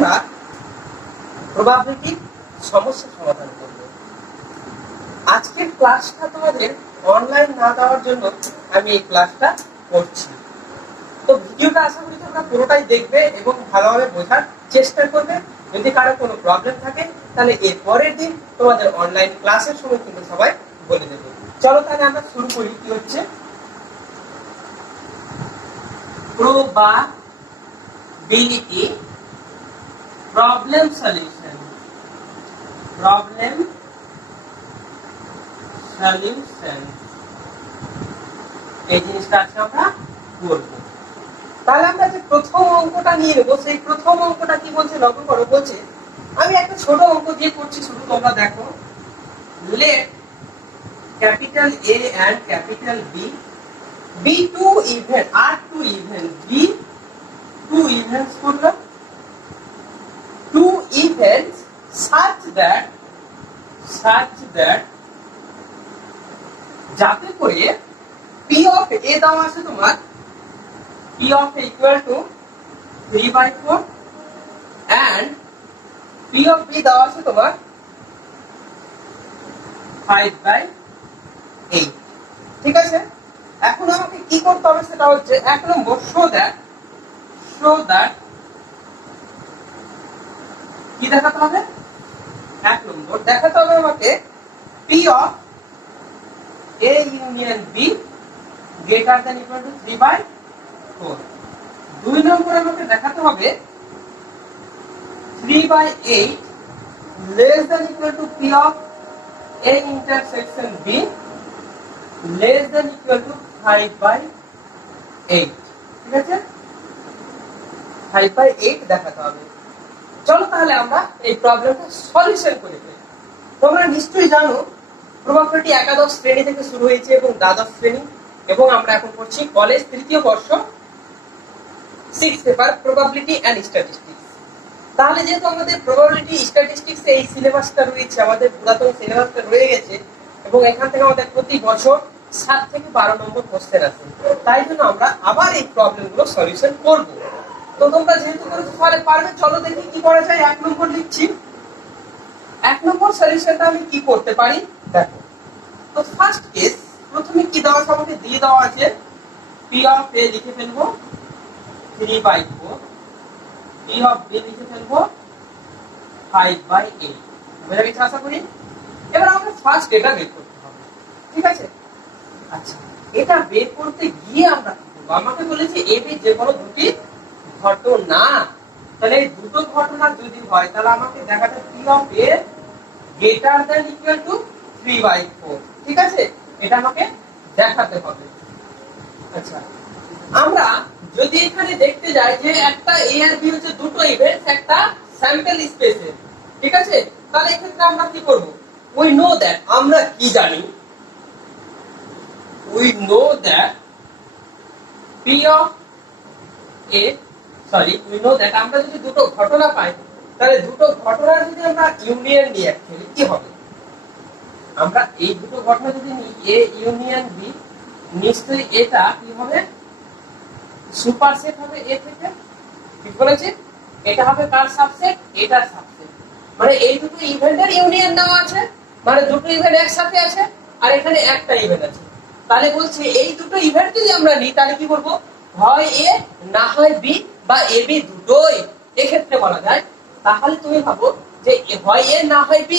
আমরা প্রবাবিলিটি সমস্যা সমাধান করব। আজকের ক্লাসটা তোমাদের অনলাইন না দেওয়ার জন্য আমি এই ক্লাসটা করছি। তো ভিডিওটা আশা করি তোমরা পুরোটাই দেখবে এবং ভালোভাবে বোঝার চেষ্টা করবে। যদি কারো কোনো প্রবলেম থাকে তাহলে এর পরের দিন তোমাদের অনলাইন ক্লাসের সময় কিন্তু সবাই বলে দেবে। চলো তাহলে আমরা শুরু করি। কি হচ্ছে probability problem solution। এই জিনিসটা আজকে আমরা করবো। তাহলে আমরা যে প্রথম অঙ্কটা নিয়ে নেবো, সেই প্রথম অঙ্কটা কি বলছে লক্ষ্য করো। বলছে আমি একটা ছোট অঙ্ক দিয়ে করছি, শুধু তোমরা দেখো। let capital A and capital B be two event are two event B two events করলাম, two events such that যাতে করে P of A দেওয়া আছে তোমার P of A equal to 3/4 and P of B দেওয়া আছে তোমার 5/8। ঠিক আছে, এখন আমাকে কি করতে হবে সেটা হচ্ছে 1 নম্বর show that কি দেখাতে হবে। 1 নম্বর দেখাতে হবে আমাকে P of A union B greater than equal to 3/4। 2 নম্বর আমাকে দেখাতে হবে 3/8 less than equal to P of A intersection B less than equal to 5/8। ঠিক আছে, 5/8 দেখাতে হবে। চলো তাহলে আমরা এই প্রবলেমটা সলিউশন করে ফেলি। তোমরা নিশ্চয়ই জানো প্রবাবিলিটি একাদশ শ্রেণী থেকে শুরু হয়েছে এবং দ্বাদশ শ্রেণী, এবং আমরা এখন পড়ছি কলেজ তৃতীয় বর্ষ 6 পেপার প্রবাবিলিটি এন্ড স্ট্যাটিস্টিক্স। তাহলে যেহেতু আমাদের প্রবাবিলিটি স্ট্যাটিস্টিক্স এই সিলেবাসটা রয়েছে, আমাদের পুরাতন সিলেবাসটা রয়ে গেছে, এবং এখান থেকে আমাদের প্রতি বছর 7 থেকে 12 নম্বর কোশ্চেন আছে, তাই জন্য আমরা আবার এই প্রবলেমগুলো সলিউশন করব। তো তোমরা যেহেতু করেছো তাহলে পারবে। চলো দেখি কি করা যায়। 1 নম্বর লিখছি। 1 নম্বর সলিউশনটা আমি কি করতে পারি দেখো। তো ফার্স্ট কেস, প্রথমে কি দেওয়া আছে আমাকে দিয়ে দেওয়া আছে P of A লিখে ফেলবো 3/4, P of B লিখে ফেলবো 5/8। বুঝা গেছে আশা করি। এবার আমাকে ফার্স্ট এটা বের করতে হবে। ঠিক আছে, আচ্ছা এটা বের করতে গিয়ে আমরা কি করব। আমাকে বলেছে A B যে কোনো দুটি ঘটনা, তাহলে এই দুটো ঘটনা যদি হয় তাহলে আমাকে দেখাতে P of A greater than equal to 3/4। ঠিক আছে, এটা আমাকে দেখাতে হবে। আচ্ছা আমরা যদি এখানে দেখতে যাই যে একটা A আর B হচ্ছে দুটো ইভেন্টস একটা স্যাম্পল স্পেসে। ঠিক আছে, তাহলে এক্ষেত্রে আমরা কি করব। we know that আমরা কি জানি, we know that P of A we know that আমরা যদি দুটো ঘটনা পাই তাহলে দুটো ঘটনার যদি আমরা ইউনিয়ন নিই অ্যাকচুয়ালি কি হবে। আমরা এই দুটো ঘটনা যদি নিই A ইউনিয়ন B, নিশ্চয়ই এটা কি হবে সুপারসেট হবে A থেকে। ঠিক বলেছি, এটা হবে কার সাবসেট, এটার সাবসেট। মানে এই দুটো ইভেন্টের ইউনিয়ন নেওয়া আছে, মানে দুটো ইভেন্ট একসাথে আছে আর এখানে একটা ইভেন্ট আছে। তাহলে বলছে এই দুটো ইভেন্ট যদি আমরা নিই তাহলে কি করব, হয় A না হয় B বা A B দুটোই এক্ষেত্রে বলা যায়। তাহলে তুমি ভাবো যে হয় A না হয় B,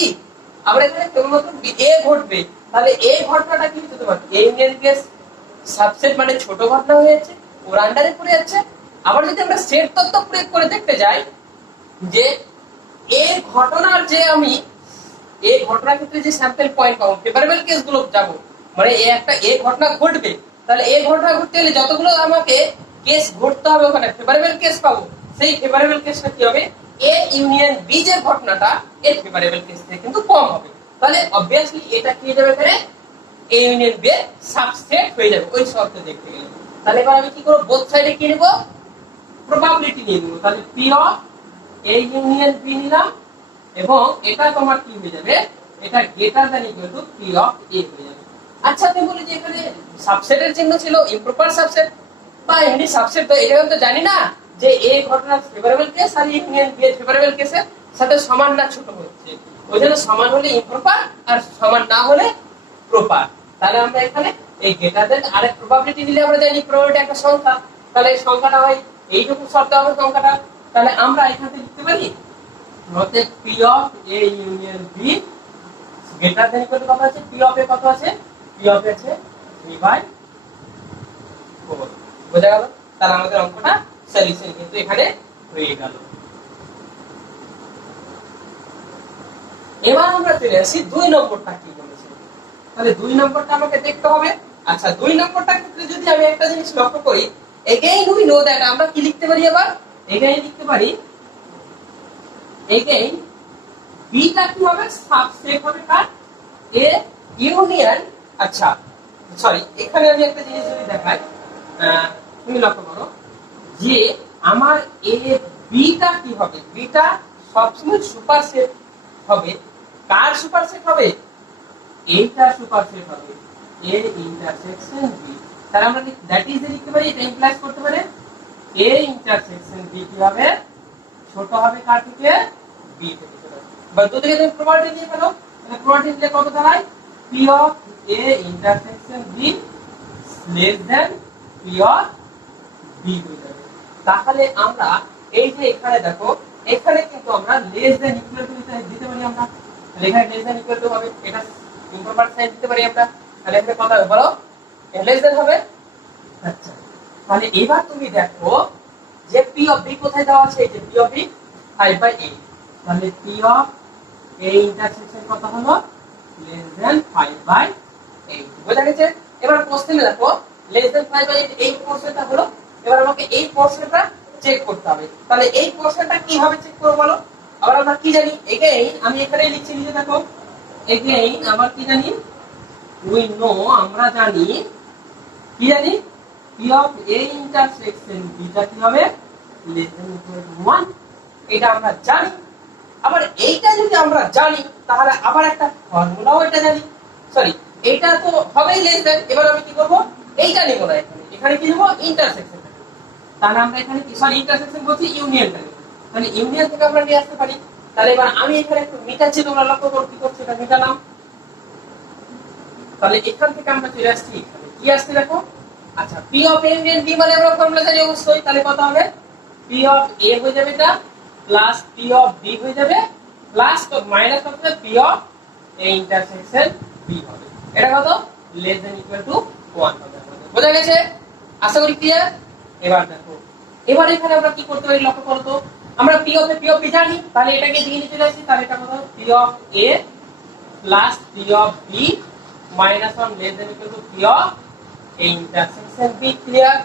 আবার এখানে কেবলমাত্র A ঘটবে, তাহলে এই ঘটনাটা কি হতে পারে A ইউনিয়ন B সাবসেট, মানে ছোট ঘটনা হয়ে যাচ্ছে, ওর আন্ডারে পড়ে যাচ্ছে। আবার যদি আমরা সেট তত্ত্ব প্রয়োগ করে দেখতে যাই যে এই ঘটনার যে আমি এই ঘটনার ক্ষেত্রে যে স্যাম্পল পয়েন্ট পাবো, ফেভারেবল কেস গুলো যাবো, মানে একটা এই ঘটনা ঘটবে, তাহলে এই ঘটনা ঘটতে গেলে যতগুলো আমাকে কেস ঘটতে হবে ওখানে ফেভারেবল কেস পাবো, সেই ফেভারেবল কেসটা কি হবে A ইউনিয়ন B যে ঘটনাটা এর ফেভারেবল কেস থেকে কিন্তু কম হবে। তাহলে অবভিয়াসলি এটা কি হয়ে যাবে, এখানে A ইউনিয়ন B এর সাবসেট হয়ে যাবে ওই শর্তে দেখতে গেলে। তাহলে এবার আমি কি করব, বোথ সাইডে কি নেব, প্রবাবিলিটি নিয়ে নেব। তাহলে P of A union B নিলাম এবং এটা তোমার কি হয়ে যাবে, এটা greater than equal to P of A হয়ে যাবে। আচ্ছা তুমি বলি যে এখানে সাবসেটের চিহ্ন ছিল ইমপ্রপার সাবসেট বা এমনি সাবসেট, তো এটা তো জানি না যে এ ঘটনার ফেভারেবল কেস আর ইউনিয়ন বি এর ফেভারেবল কেসের সাথে সমান না ছোট হচ্ছে, ওই জন্য সমান হলে ইমপ্রপার আর সমান না হলে প্রপার। তাহলে আমরা এখানে এই গ্রেটার দেন আর প্রবাবিলিটি দিলে আমরা জানি প্রবাবিলিটি একটা সংখ্যা, তাহলে এই সংখ্যাটা হয় এইটুকু শর্ত হবে সংখ্যাটা। তাহলে আমরা এখান থেকে লিখতে পারি অতএব P of A union B greater than equal to কত আছে, পি অফ এ কত আছে, পি অফ এ আছে 3/4। বোঝা গেল? তাহলে আমাদের অঙ্কটা সলিউশন কিন্তু এখানে হয়ে গেল। এবার আমরা চলে আসি 2 নম্বরটা কি বলেছে। তাহলে 2 নম্বরটা আমাকে দেখতে হবে। আচ্ছা 2 নম্বরটার ক্ষেত্রে যদি আমি একটা জিনিস লক্ষ্য করি, এগেইন উই নো দ্যাট আমরা কি লিখতে পারি, আবার এগেইন লিখতে পারি, এগেইন বিটা কি হবে, সাবসেট হবে কার, এ ইউনিয়ন। আচ্ছা সরি, এখানে আমি একটা জিনিস যদি দেখাই, তুমি লক্ষ্য করো যে আমার এ বিটা কি হবে, বিটা সবসময় সুপারসেট হবে। কার সুপারসেট হবে, এইটা সুপারসেট হবে, এ ইন্টারসেকশন বি। তাহলে আমরা দ্যাট ইজ লিখতে পারি, এটা ইমপ্লাইজ করতে পারে এ ইন্টারসেকশন বি কি হবে, ছোট হবে কার থেকে, বি থেকে। বা দুটো থেকে তুমি প্রপার্টি নিয়ে ফেলো, তাহলে প্রপার্টি নিলে কত দাঁড়ায়, P of A intersection B less than P of B হয়ে যাবে। তাহলে আমরা এই যে এখানে দেখো, এখানে কিন্তু আমরা লেস দেন ইকুয়াল টু দিতে পারি, আমরা তাহলে এখানে লেস দেন ইকুয়াল টু হবে, এটা ইম্প্রপার সাইন দিতে পারি আমরা। তাহলে এখানে কত হবে বলো, লেস দেন হবে। আচ্ছা তাহলে এবার তুমি দেখো যে পি অফ বি কোথায় দেওয়া আছে, এই যে পি অফ বি 5/8। তাহলে পি অফ এ ইন্টারসেকশন কত হলো, লেস দেন 5/8। বুঝা গেছে? এবার কোশ্চেনে দেখো লেস দেন 5/8 এই পোরশনটা হলো। এবার আমাকে এই পোরশনটা চেক করতে হবে। তাহলে এই পোরশনটা কিভাবে চেক করব বলো? আবার আমরা কি জানি, এগেইন আমি এখানে লিখছি, লিখে দেখো, এগেইন আবার কি জানি, উই নো আমরা জানি, কি জানি, P of A intersection beta কি হবে, লেস দেন ইকুয়াল টু 1। এটা আমরা জানি। আবার এইটা যদি আমরা জানি তাহলে আবার একটা ফর্মুলাও এটা জানি, সরি এইটা তো হবেই লেস দেন। এবার আমি কি করব, এইটা নিব না, এখানে এখানে কি নেব, ইন্টারসেকশন। তাহলে আমরা এখানে কি, সরি ইন্টারসেকশন বলছি, ইউনিয়নটা নেব। তাহলে ইউনিয়ন থেকে আমরা নিয়ে আসতে পারি। তাহলে এবার আমি এখানে একটু মিটাচ্ছি, তোমরা লক্ষ্য করো কি করছো, এটা মিটালাম। তাহলে এখান থেকে আমরা চলে আসছি এখানে, কি আসছে দেখো, আচ্ছা P of A union B মানে আমরা ফর্মুলা জানি অবশ্যই। তাহলে কত হবে, পি অফ এ হয়ে যাবে এটা, প্লাস পি অফ বি হয়ে যাবে, প্লাস তো মাইনাস করতে P of A intersection B হবে। এটা কত, লেস দেন ইকুয়াল টু 1 হবে। বোঝা গেছে? আশা করি ক্লিয়ার। এবার দেখো, এবার এখানে আমরা কি করতে পারি লক্ষ্য করো তো, আমরা পি অফ বি জানি, তাহলে এটাকে এদিকে নিয়ে চলে আসি। তাহলে এটা কত, P of A plus P of B minus 1 less than equal to P of A intersection B. Clear?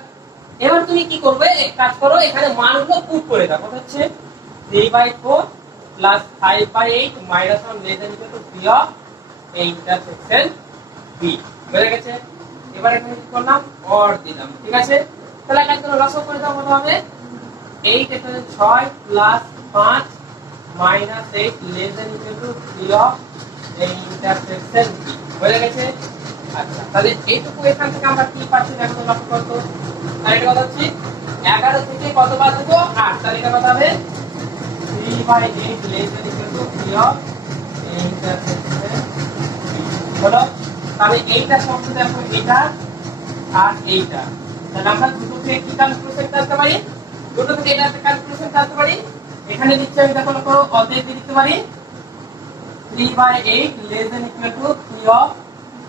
এবার তুমি কি করবে, এক কাজ করো, এখানে মানগুলো পুট করে দাও। কত হচ্ছে, 3/4 plus 5/8 minus 1 less than equal to P of A intersection B. বুঝা গেছে? এবার এখানে কি করলাম, অর দিলাম। ঠিক আছে? তাহলে কাজ করো, লসও করে দাও। কত হবে, 8 এটা 6 plus 5 minus 8 less than equal to P of A intersection B. বুঝা গেছে? আচ্ছা তাহলে এইটুকু এখান থেকে আমরা কি পাচ্ছি দেখো, লক্ষ্য করো। তাহলে এটা কত হচ্ছে, 11 থেকে কত বাদ দেবো, 8। তাহলে এটা কত হবে, 3/8 less than equal to P of A intersection B. হলো? তাহলে এইটা শব্দ দেখো, এটা আর এইটা, তাহলে আমরা দুটো থেকে কি ক্যালকুলেশন করতে পারি, দুটো থেকে এটা ক্যালকুলেশন করতে পারি। এখানে দিচ্ছি আমি, দেখো লক্ষ্য, অতএব লিখতে পারি 3/8 less than equal to P of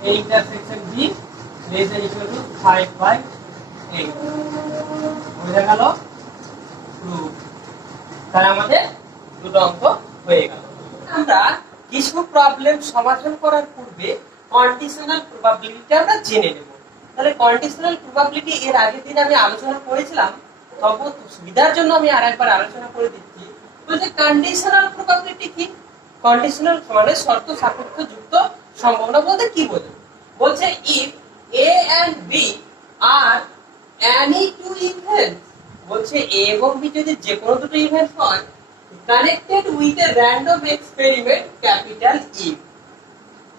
A intersection B less than equal to 5/8। বুঝা গেল? তাহলে আমাদের দুটো অঙ্ক হয়ে গেল। আমরা কিছু প্রবলেম সমাধান করার পূর্বে কন্ডিশনাল প্রবাবিলিটি আমরা জেনে নেব। তাহলে কন্ডিশনাল প্রবাবিলিটি এর আগের দিন আমি আলোচনা করেছিলাম, তবু সুবিধার জন্য আমি আরেকবার আলোচনা করে দিচ্ছি। বলছে কন্ডিশনাল প্রবাবিলিটি কি, কন্ডিশনাল মানে শর্ত সাপেক্ষ যুক্ত সম্ভাবনা বলতে কি বোঝায়। বলছে if A and B are any two events, বলছে এ এবং বি যদি যে কোনো দুটো ইভেন্ট হয় connected with a random experiment capital ই।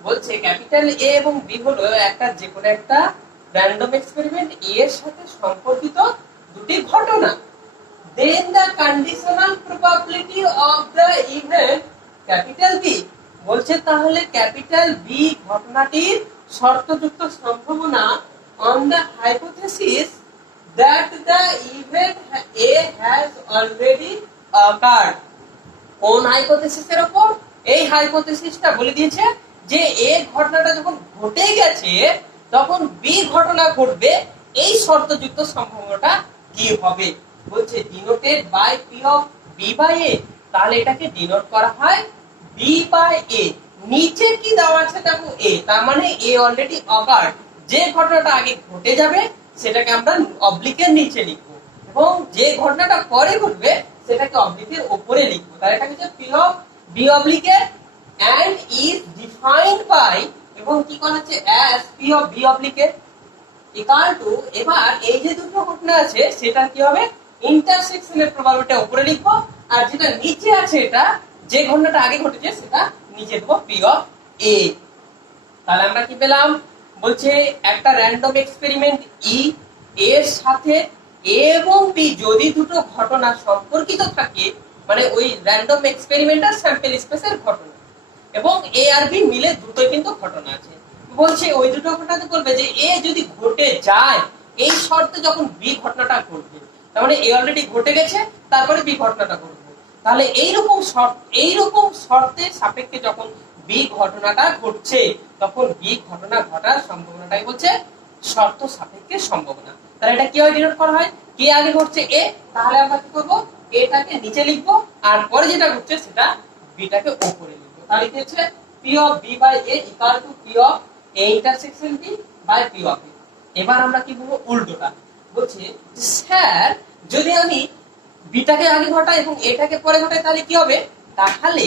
বলছে ক্যাপিটাল এ এবং বি হলো একটা যে কোনো একটা র‍্যান্ডম এক্সপেরিমেন্ট এ এর সাথে সম্পর্কিত দুটি ঘটনা। then the conditional probability of the event capital B বলছে তাহলে ক্যাপিটাল বি ঘটনাটির শর্তযুক্ত সম্ভাবনা on the hypothesis that the event A has already occurred কোন হাইপোথিসিসের উপর এই হাইপোথিসিসটা বলে দিয়েছে যে এ ঘটনাটা যখন ঘটে গেছে তখন বি ঘটনা ঘটবে এই শর্তযুক্ত সম্ভাবনাটা কি হবে বলছে denoted by P of B by A তাহলে এটাকে ডিনোট করা হয় বি বাই এ নিচে কি দেওয়া আছে দেখো এ তার মানে এ অলরেডি অকার্ড যে ঘটনাটা আগে ঘটে যাবে সেটাকে আমরা অবলিকের নিচে লিখবো এবং যে ঘটনাটা পরে ঘটবে সেটাকে অবলিকের উপরে লিখবো তাহলে এটা হচ্ছে পি অফ বি অবলিকের and is defined by এবং কি করা হচ্ছে as p of b oblique equal to এবার এই যে দুটো ঘটনা আছে সেটা কি হবে ইন্টারসেকশনের প্রবাবিলিটি উপরে লিখবো আর যেটা নিচে আছে এটা যে ঘটনাটা আগে ঘটেছে সেটা নিচে দেব p of a তাহলে আমরা কি পেলাম বলছে একটা র‍্যান্ডম এক্সপেরিমেন্ট ই এর সাথে a এবং b যদি দুটো ঘটনা সম্পর্কিত থাকে মানে ওই র‍্যান্ডম এক্সপেরিমেন্ট আর স্যাম্পল স্পেসের ঘটনা এবং এ আর বি মিলে দুটোই কিন্তু ঘটনা আছে বলছে ওই দুটো ঘটনাতে বলবে যে এ যদি ঘটে যায় এই শর্তে যখন বি ঘটনাটা ঘটবে তার মানে এ অলরেডি ঘটে গেছে তারপরে বি ঘটনাটা ঘটবে তাহলে এইরকম শর্তে সাপেক্ষে যখন বি ঘটনাটা ঘটছে তখন বি ঘটনা ঘটার সম্ভাবনাটাই বলছে শর্ত সাপেক্ষে সম্ভাবনা তাহলে এটা কিভাবে ডিনোট করা হয় কে আগে ঘটছে এ তাহলে আমরা কি করব এটাকে নিচে লিখবো আর পরে যেটা ঘটছে সেটা বিটাকে উপরে লিখবো তাহলে কি হচ্ছে p of b by a equal to p of a intersection b by p of a এবার আমরা কি বলবো উল্টোটা বলছে স্যার যদি আমি বিটাকে আগে ঘটাই এবং এটাকে পরে ঘটাই তাহলে কি হবে তাহলে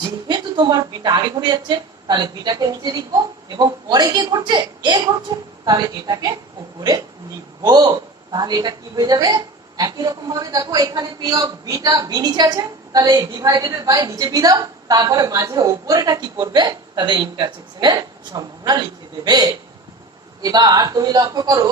যেহেতু তোমার বিটা আগে ঘটে যাচ্ছে তাহলে বিটাকে নিচে লিখবো এবং পরে কি ঘটছে এ ঘটছে তাহলে এটাকে উপরে লিখবো তাহলে এটা কি হয়ে যাবে একই রকম ভাবে দেখো এখানে p of b টা b নিচে আছে তাহলে ডিভাইডেড বাই নিচে বি দাও তারপরে মাঝে উপরেটা কি করবে তাদের ইন্টারসেকশনের সম্ভাবনা লিখে দেবে এবার তুমি লক্ষ্য করো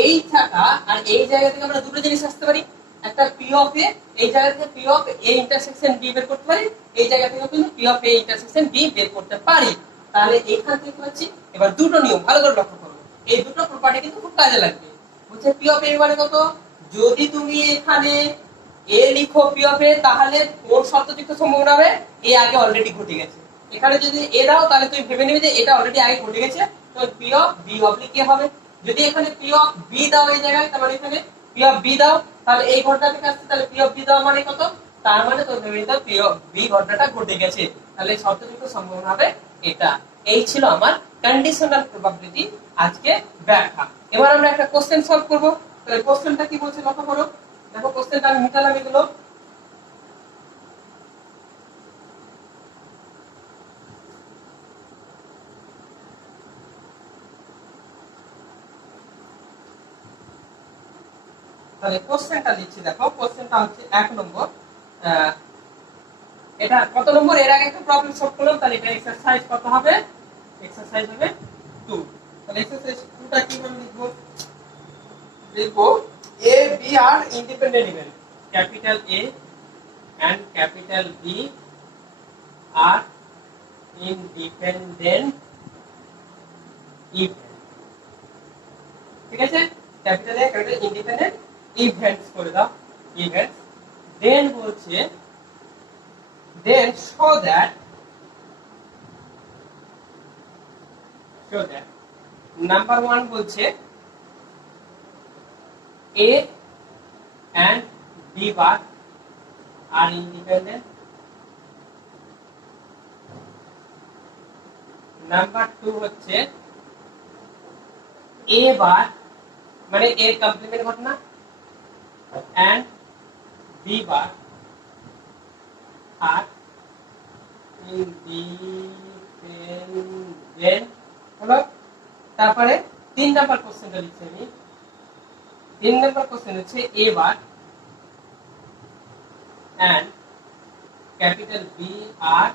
এই থাকা আর এই জায়গা থেকে আমরা দুটো জিনিস আসতে পারি একটা p of a এই জায়গা থেকে p of a intersection b বের করতে পারি এই জায়গা থেকে কিন্তু p of a intersection b বের করতে পারি তাহলে এখান থেকে পাচ্ছি এবার দুটো নিয়ম ভালো করে লক্ষ্য করো এই দুটো প্রপার্টি কিন্তু খুব কাজে লাগবে বুঝছে p of a মানে কত যদি তুমি এখানে a লিখো p of a তাহলে কোন শর্তযুক্ত সম্ভাবনা হবে a আগে অলরেডি ঘটে গেছে এখানে যদি a দাও তাহলে তুমি ভেবে নেবে যে এটা অলরেডি আগে ঘটে গেছে তো p of b oblique a হবে যদি এখানে p of b দাও এই জায়গায় তার মানে এখানে p of b দাও তাহলে এই ঘটনা থেকে আসছে তাহলে p of b দাও মানে কত তার মানে তো ভেবে নিতে p of b ঘটনাটা ঘটে গেছে তাহলে শর্তযুক্ত সম্ভাবনা হবে এটা এই ছিল আমার কন্ডিশনাল প্রবাবিলিটি আজকে ব্যাখ্যা এবার আমরা একটা কোশ্চেন সলভ করব তাহলে কোশ্চেনটা কি বলছে লক্ষ্য করো দেখো কোশ্চেনটা আমি মিটালাম এগুলো তাহলে কোশ্চেনটা দিচ্ছি দেখো কোশ্চেনটা হচ্ছে 1 নম্বর এটা কত নম্বর এর আগে একটা প্রবলেম সলভ করলাম তাহলে এটা এক্সারসাইজ কত হবে এক্সারসাইজ হবে 2 তাহলে এক্সারসাইজ 2টা কিভাবে লিখবো লিখবো a b are independent event capital A and capital B are independent event ঠিক আছে capital A capital independent events করে দাও ইভেন্টস দেন বলছে then show that number 1 বলছে A and B bar are independent number 2 হচ্ছে A bar মানে A complement ঘটনা and B bar are independent হলো তারপরে 3 নাম্বার কোশ্চেনটা লিখছি আমি 3 নাম্বার কোশ্চেন হচ্ছে A bar and capital B are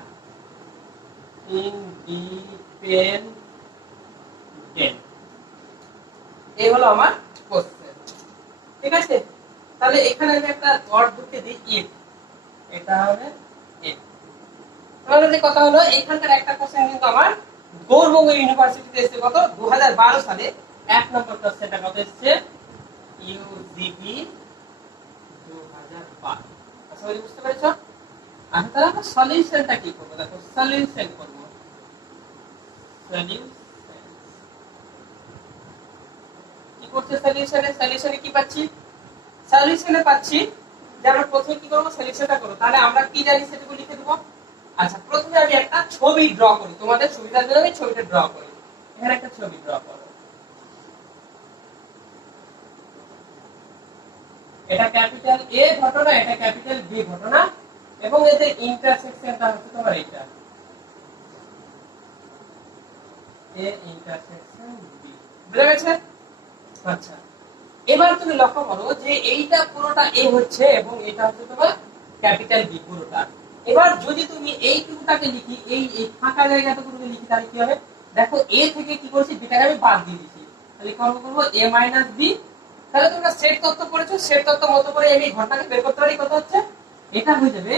independent এই হলো আমার কোশ্চেন ঠিক আছে তাহলে এখানে আমি একটা ডট ঢুকে দিই ইফ, এটা হবে ইফ। তাহলে যে কথা হলো এখানকার একটা কোশ্চেন কিন্তু আমার গৌড়বঙ্গ ইউনিভার্সিটিতে এসেছে কত 2012 সালে 1 নম্বর কোশ্চেনটা কত এসেছে ইউজিবি 2012। আচ্ছা বুঝতে পেরেছো? আচ্ছা তাহলে আমরা সলিউশনটা কি করব? দেখো সলিউশন করব। সলিউশন কি করছে? সলিউশনে কি পাচ্ছি? সলিউশনে পাচ্ছি যে আমরা প্রথমে কি করব? সলিউশনটা করব। তাহলে আমরা কি জানি সেটুকু লিখে দেব। আচ্ছা প্রথমে আমি একটা ছবি ড্র করি, তোমাদের সুবিধার জন্য আমি ছবিটা ড্র করি। এখানে একটা ছবি ড্র করব। এটা ক্যাপিটাল এ ঘটনা, এটা ক্যাপিটাল বি ঘটনা, এবং এদের ইন্টারসেকশনটা হচ্ছে তোমার এটা এ ইন্টারসেকশন বি। বুঝা গেছে? আচ্ছা এবার তুমি লক্ষ্য করো যে এইটা পুরোটা এ হচ্ছে এবং এটা হচ্ছে তোমার ক্যাপিটাল বি পুরোটা। এবার যদি তুমি এইটুকুটাকে লিখি, এই ফাঁকা জায়গাটুকুকে লিখি, তাহলে কি হবে? দেখো এ থেকে কি করছি, বিটাকে আমি বাদ দিয়ে দিচ্ছি। তাহলে কত করব? এ মাইনাস বি। তাহলে তোমরা সেট তত্ত্ব পড়েছো, সেট তত্ত্ব মতো করে আমি ঘটনাকে বের করতে পারি। কত হচ্ছে? এটা হয়ে যাবে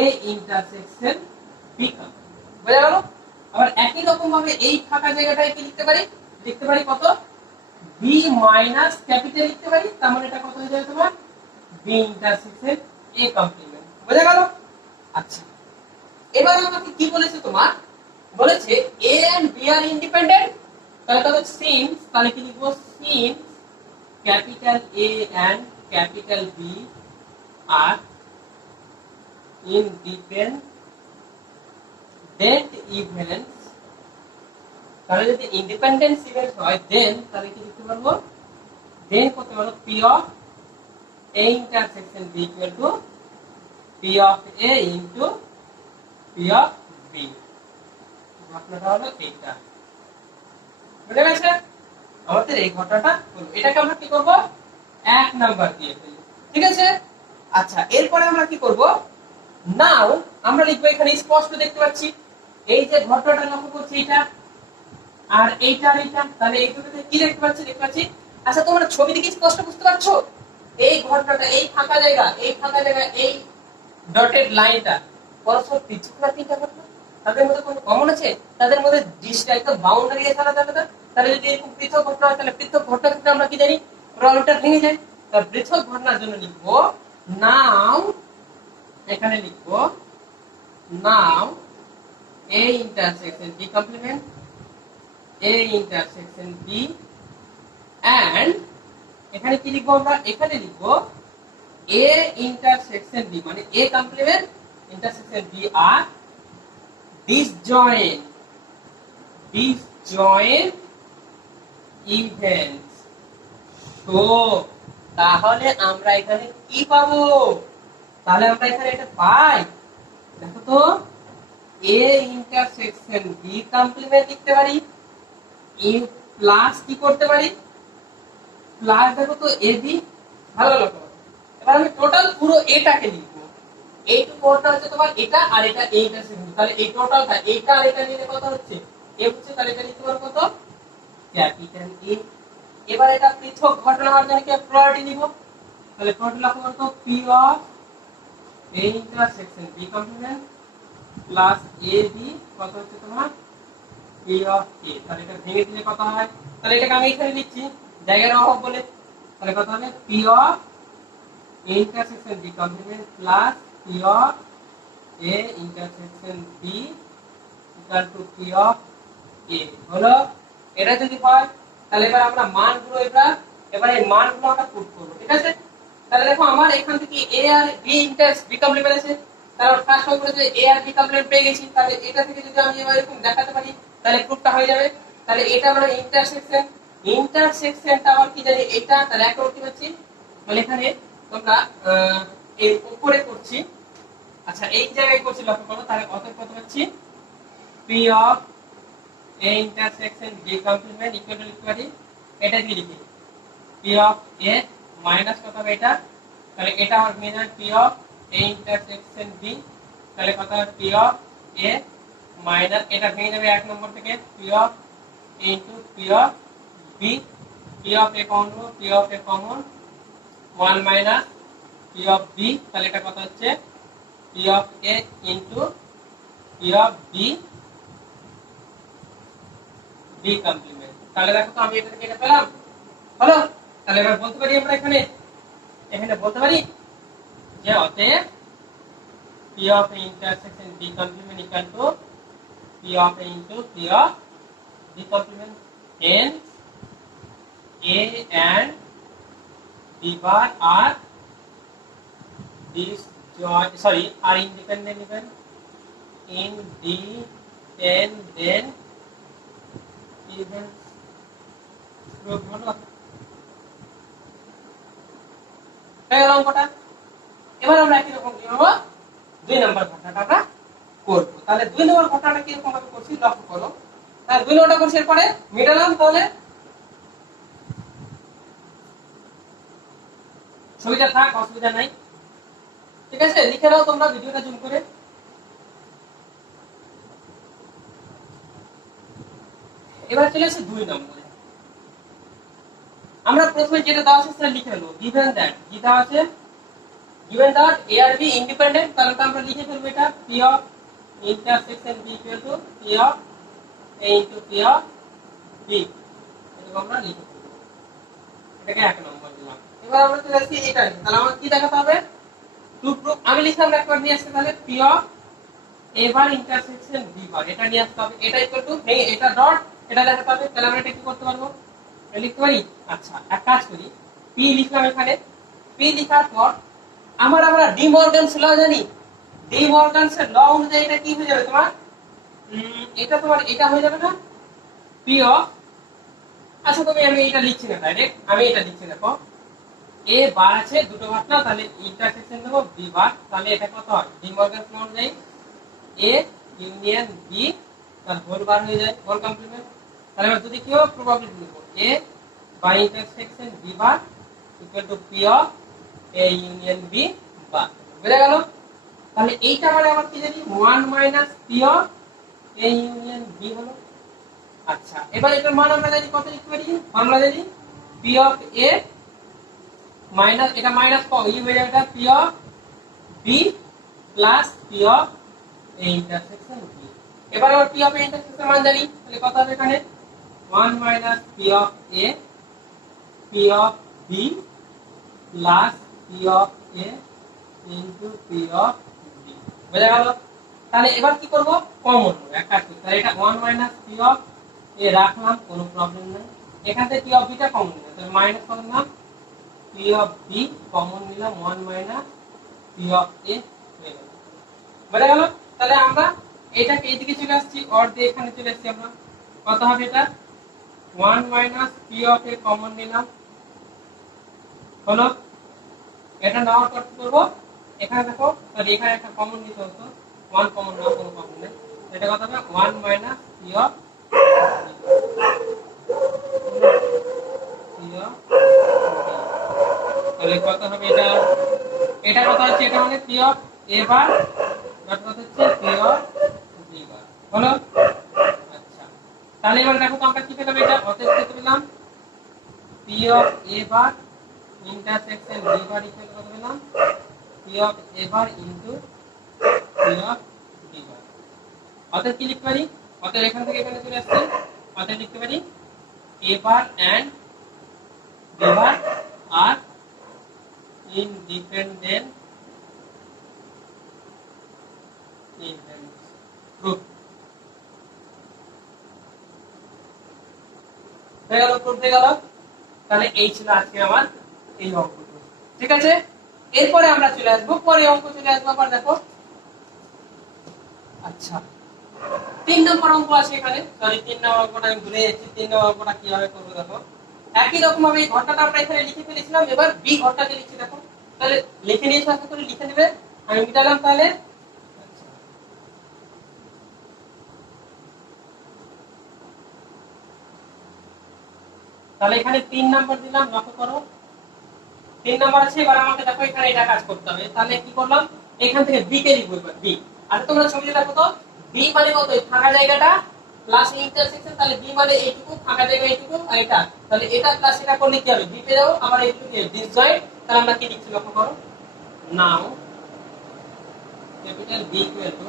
এ ইন্টারসেকশন বি। বুঝা গেল? আবার একই রকম ভাবে এই ফাঁকা জায়গাটায় কি লিখতে পারি? লিখতে পারি কত? বি মাইনাস ক্যাপিটাল লিখতে পারি। তার মানে এটা কত হয়ে যাবে তোমার? B intersection A complement. বুঝা গেল? আচ্ছা এবার আমাকে কি বলেছে তোমার? বলেছে A and B are independent. তাহলে কত? সিন্স, তাহলে কি লিখবো? Since capital A and capital B are independent events. তাহলে যদি ইন্ডিপেন্ডেন্ট ইভেন্ট হয় দেন তাহলে কি লিখতে পারবো? দেন করতে পারবো P of A intersection B equal to P of A into P of B. ঘটনাটা হলো এইটা। বুঝে গেছে? আমাদের এই ঘটনাটা হলো, এটাকে আমরা কি করব? 1 নাম্বার দিয়ে ফেলি। ঠিক আছে? আচ্ছা এরপরে আমরা কি করব? নাও আমরা লিখবো, এখানে স্পষ্ট দেখতে পাচ্ছি এই যে ঘটনাটা লক্ষ্য করছি এটা আর এইটা আর এইটা, তাহলে এই দুটোতে কি দেখতে পাচ্ছি? দেখতে পাচ্ছি। আচ্ছা তোমরা ছবি দেখে স্পষ্ট বুঝতে পারছো এই ঘটনাটা, এই ফাঁকা জায়গা, এই ডটেড লাইনটা পরস্পর পৃথক না তিনটা ঘটনা? তাদের মধ্যে কোনো কমন আছে? তাদের মধ্যে ডিস্টেন্স একদম বাউন্ডারি আছে আলাদা আলাদা। তাহলে যদি এরকম পৃথক ঘটনা হয় তাহলে পৃথক ঘটনা ক্ষেত্রে আমরা কি জানি? রলটা ভেঙে যায়। তাহলে পৃথক ঘটনার জন্য লিখবো নাও, এখানে লিখবো now A intersection B complement A intersection B and এখানে কি লিখবো আমরা? এখানে লিখবো এ ইন্টারসেকশন বি মানে A complement intersection B are disjoint events। তো তাহলে আমরা এখানে কি পাবো? তাহলে আমরা এখানে এটা পাই, দেখো তো এ ইন্টারসেকশন বি কমপ্লিমেন্ট লিখতে পারি, ইন প্লাস কি করতে পারি? প্লাস দেখো তো এ বি। ভালো লক্ষ্য। এবার আমি টোটাল পুরো এটাকে লিখবো। এইটুকু ওটা হচ্ছে তোমার এটা আর এটা এ ইন্টারসেকশন, তাহলে এই টোটালটা এটা আর এটা নিয়ে কত হচ্ছে? এ হচ্ছে, তাহলে এটা লিখতে পারবো কত? Capital A. এবার এটা পৃথক ঘটনা হওয়ার জন্য কি প্রপার্টি নিব? তাহলে প্রপার্টি লক্ষ্য করো P of A intersection B complement plus A B কত হচ্ছে তোমার? P of A. তাহলে এটা ভেঙে দিলে কত হয়? তাহলে এটাকে আমি এখানে লিখছি জায়গার অভাব বলে। তাহলে কত হবে? P of A intersection B complement plus P of A intersection B equal to P of A হলো। এটা যদি হয় তাহলে এবার আমরা মানগুলো এবার এই মানগুলো আমরা পুট করব। ঠিক আছে? তাহলে দেখো আমার এখান থেকে এ আর বি বি কমপ্লিমেন্ট আছে, তাহলে ফার্স্ট অঙ্ক করে এ আর বি কমপ্লিমেন্ট পেয়ে গেছি। তাহলে এটা থেকে যদি আমি এবার এরকম দেখাতে পারি তাহলে প্রুফটা হয়ে যাবে। তাহলে এটা আমরা ইন্টারসেকশনটা আবার কি জানি এটা, তাহলে এক করতে পারছি। তাহলে এখানে তোমরা এর উপরে করছি, আচ্ছা এই জায়গায় করছি লক্ষ্য করো। তাহলে অতএব কত পাচ্ছি? P of A intersection B complement equal to লিখতে পারি এটা দিয়ে লিখি পি অফ এ মাইনাস কত হবে এটা, তাহলে এটা আমার ভেঙে যাবে P of A intersection B. তাহলে কত হবে? পি অফ এ মাইনাস এটা ভেঙে যাবে এক নম্বর থেকে P of A into P of B. P of A common, P of A common, 1 minus P of B, তাহলে এটা কত হচ্ছে P of A into P of B B complement. তাহলে দেখো তো আমি এটা থেকে এটা পেলাম, হলো। তাহলে এবার বলতে পারি আমরা এখানে এখানে বলতে পারি যে অতএব P of A intersection B complement equal to P of A into P of B complement. Hence A and B bar are disjoint, sorry, are independent even independent events. অঙ্কটা এবার আমরা একই রকম কি করবো, 2 নম্বর ঘটনাটা আমরা করবো। তাহলে 2 নম্বর ঘটনাটা কিরকম ভাবে করছি লক্ষ্য করো। তাহলে 2 নম্বরটা করছি, এরপরে মিটালাম, তাহলে ছবিটা থাক, অসুবিধা নাই, ঠিক আছে। লিখে নাও তোমরা ভিডিওটা জুম করে। এবার চলে আসে 2 নম্বরে। আমরা প্রথমে যেটা দেওয়া আছে সেটা লিখে নেব। গিভেন দ্যাট, কি দেওয়া আছে, গিভেন দ্যাট এ আর বি ইন্ডিপেন্ডেন্ট, তাহলে তো আমরা লিখে ফেলবো এটা P of intersection B equal to P of A into P of B, এটা আমরা লিখে ফেলবো। এটাকে 1 নম্বর দিলাম। এবার আমরা চলে আসি এটা, তাহলে আমাদের কি দেখাতে হবে, টু প্রুফ। আমি লিখলাম একবার নিয়ে আসতে, তাহলে P of A bar intersection B bar, এটা নিয়ে আসতে হবে। এটা ইকুয়াল টু এটা ডট, এটা দেখাতে হবে। তাহলে আমরা এটা কি করতে পারবো, লিখতে পারি। আচ্ছা, এক কাজ করি, পি লিখলাম এখানে। পি লেখার পর আমরা ডি মর্গানস ল জানি। ডি মর্গানস ল অনুযায়ী এটা কি হয়ে যাবে তোমার, এটা তোমার এটা হয়ে যাবে না পি অফ, আচ্ছা তুমি আমি এটা লিখছি না ডাইরেক্ট, আমি এটা লিখছি, দেখো এ বার আছে দুটো বার না, তাহলে ইন্টারসেকশন দেবো বি বার, তাহলে এটা কত হয় ডি মর্গানস ল অনুযায়ী এ ইউনিয়ন বি তার হোল বার হয়ে যায়, হোল কমপ্লিমেন্ট। তাহলে এবার যদি কি হবে প্রবাবিলিটি লিখবো A by intersection B bar equal to P of A union B bar, বুঝা গেল। তাহলে এইটা মানে আমরা কি জানি 1 minus P of A union B হলো। আচ্ছা, এবার এটার মান আমরা জানি কত লিখতে পারি, আমরা জানি পি অফ এ মাইনাস, এটা মাইনাস কত ই হয়ে যাবে, এটা P of B plus P of A intersection B. এবার আমরা পি অফ এ ইন্টারসেকশন মান জানি, তাহলে কত হবে এখানে 1 minus P of A P of B plus P of A into P of B, বুঝা গেল। তাহলে এবার কি করব, কমন এক কাজ করি, তাহলে এটা 1 মাইনাস পি অফ এ রাখলাম, কোনো প্রবলেম নাই। এখান থেকে পি অফ বিটা কমন নিলাম, তাহলে মাইনাস করলাম পি অফ বি কমন নিলাম 1 মাইনাস পি অফ এ হয়ে গেল, বুঝা গেল। তাহলে আমরা এটাকে এইদিকে চলে আসছি, অর দিয়ে এখানে চলে আসছি আমরা, কত হবে এটা 1 minus P of A common নিলাম, হলো। এটা নেওয়ার পর কি করব, এখানে দেখো তাহলে এখানে একটা কমন নিতে হতো, 1 কমন নাও, কোনো প্রবলেম নেই। এটা কত হবে 1 মাইনাস পি অফ তাহলে কত হবে এটা, এটা কত হচ্ছে, এটা মানে P of A bar dot কত হচ্ছে পি অফ বি বার, হলো। আচ্ছা, তাহলে এবার দেখো তো আমরা কি পেলাম, এটা অতএব পেতে পেলাম P of A bar intersection B bar equal কত পেলাম P of A bar into P of B bar. অতএব কি লিখতে পারি, অতএব এখান থেকে এখানে চলে আসছে, অতএব লিখতে পারি A bar and B bar আর independent events proof, হয়ে গেল, প্রুফ হয়ে গেল। তাহলে এই ছিল আজকে আমার এই অঙ্কটা, ঠিক আছে। এরপরে আমরা চলে আসবো, পরে অঙ্ক চলে আসবো আবার, দেখো আচ্ছা 3 নম্বর অঙ্ক আছে এখানে, সরি 3 নম্বর অঙ্কটা আমি ভুলে যাচ্ছি। 3 নম্বর অঙ্কটা কিভাবে করব দেখো, একই রকম ভাবে এই ঘরটা আমরা এখানে লিখে ফেলেছিলাম, এবার বি ঘরটাকে লিখছি, দেখো তাহলে লিখে নিয়েছো, আশা করি লিখে নেবে, আমি মিটালাম। তাহলে তাহলে এখানে 3 নাম্বার দিলাম, লক্ষ্য করো 3 নাম্বার আছে। এবার আমাকে দেখো এখানে এটা কাজ করতে হবে, তাহলে কি করলাম, এখান থেকে বি কে লিখবো, এবার বি। আর তোমরা ছবিতে দেখো তো বি মানে কত, ফাঁকা জায়গাটা প্লাস ইন্টারসেকশন, তাহলে বি মানে এইটুকু ফাঁকা জায়গা এইটুকু, আর এটা তাহলে এটা প্লাস এটা করলে কি হবে, বি পেয়ে যাবো। আবার এইটুকু ডিসজয়েন্ট তাহলে আমরা কি লিখছি লক্ষ্য করো, নাও capital B equal to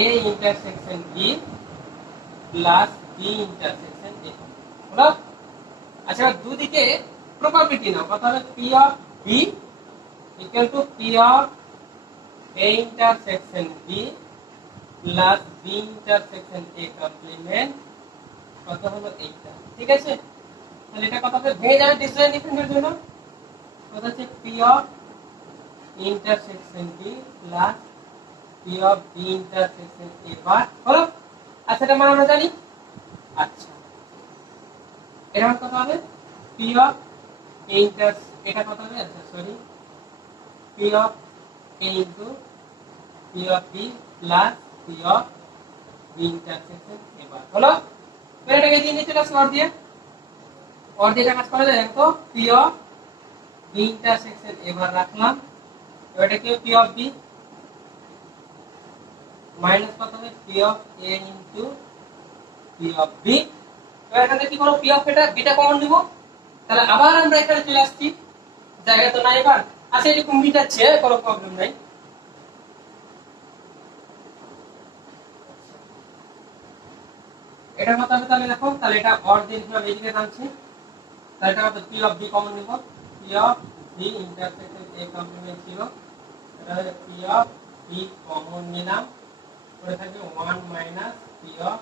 A intersection B plus B intersection A হলো। আচ্ছা দুদিকে প্রবাবিলিটি নাও, কত হবে P of B equal to P of A intersection B plus B intersection A complement, কত হলো এইটা। ঠিক আছে, তাহলে এটা কত হবে, ভেঙে যাবে ডিসজয়েন্ট ডিফারেন্সের জন্য, কত হচ্ছে P of intersection B plus P of B intersection A বার হলো। আচ্ছা এটা মানে আমরা জানি। আচ্ছা এটা কত হবে P অফ A ইন্টার, এটা কত হবে, আচ্ছা sorry, P of A into P of B plus P of B intersection A বার হলো। এবার এটাকে দিয়ে নিচে আসলে অর দিয়ে কাজ করা যায় তো, P of B intersection A বার রাখলাম, এবার এটা কি P অফ B মাইনাস কত হবে P of A into P of B। এবার এখান থেকে কি করব, P অফ এটা বিটা কমন নিব, তাহলে আবার আমরা এখানে চলে আসছি, জায়গা তো নাই এবার। আচ্ছা এটা বিটা আছে, কোনো প্রবলেম নাই। এটা কত হবে তাহলে দেখো, তাহলে এটা অর দিয়ে দিলাম, এইদিকে টানছি, তাহলে এটা কত P অফ B কমন নিব, P of B intersection A complement ছিল, এটা হলো P অফ B কমন নিলাম, পরে থাকবে 1 মাইনাস P অফ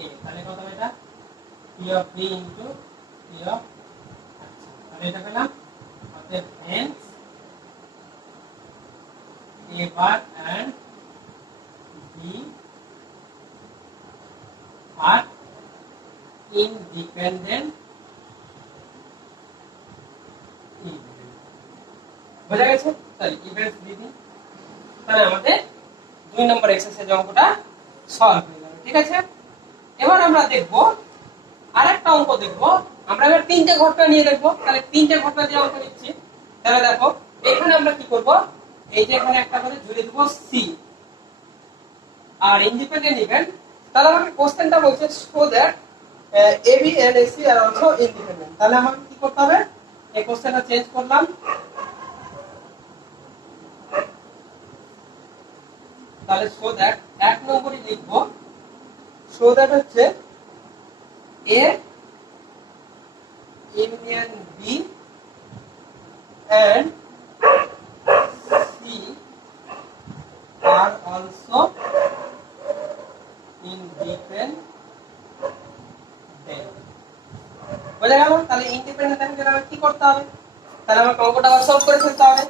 A, তাহলে কত হবে এটা P of B into P of, আচ্ছা তাহলে এটা পেলাম, অতএব hence A bar and B are independent. বোঝা গেছে? তাহলে ইভেন্টস দিদি, তাহলে আমাদের 2 নম্বর এক্সারসাইজ অঙ্কটা সলভ হয়ে গেল। ঠিক আছে, এবার আমরা দেখব আরেকটা অঙ্ক দেখব। আমরা এবার তিনটে ঘটনা নিয়ে দেখব, তাহলে তিনটে ঘটনা দিয়ে অঙ্ক নিচ্ছি। তাহলে দেখো এখানে আমরা কি করব, এই যে এখানে একটা করে জুড়ে দেব সি আর ইন্ডিপেন্ডেন্ট ইভেন্ট। তাহলে আমাকে কোশ্চেনটা বলছে show that A B and A C are also independent. তাহলে আমাকে কি করতে হবে, এই কোশ্চেনটা চেঞ্জ করলাম, তাহলে শো দ্যাট এক নম্বরই লিখব, শো দ্যাট হচ্ছে A union B and C are also independent. বোঝা গেল? তাহলে ইন্ডিপেন্ডেন্ট থাকলে আমাকে কি করতে হবে, তাহলে আমাকে অঙ্কটা আবার সলভ করে ফেলতে হবে।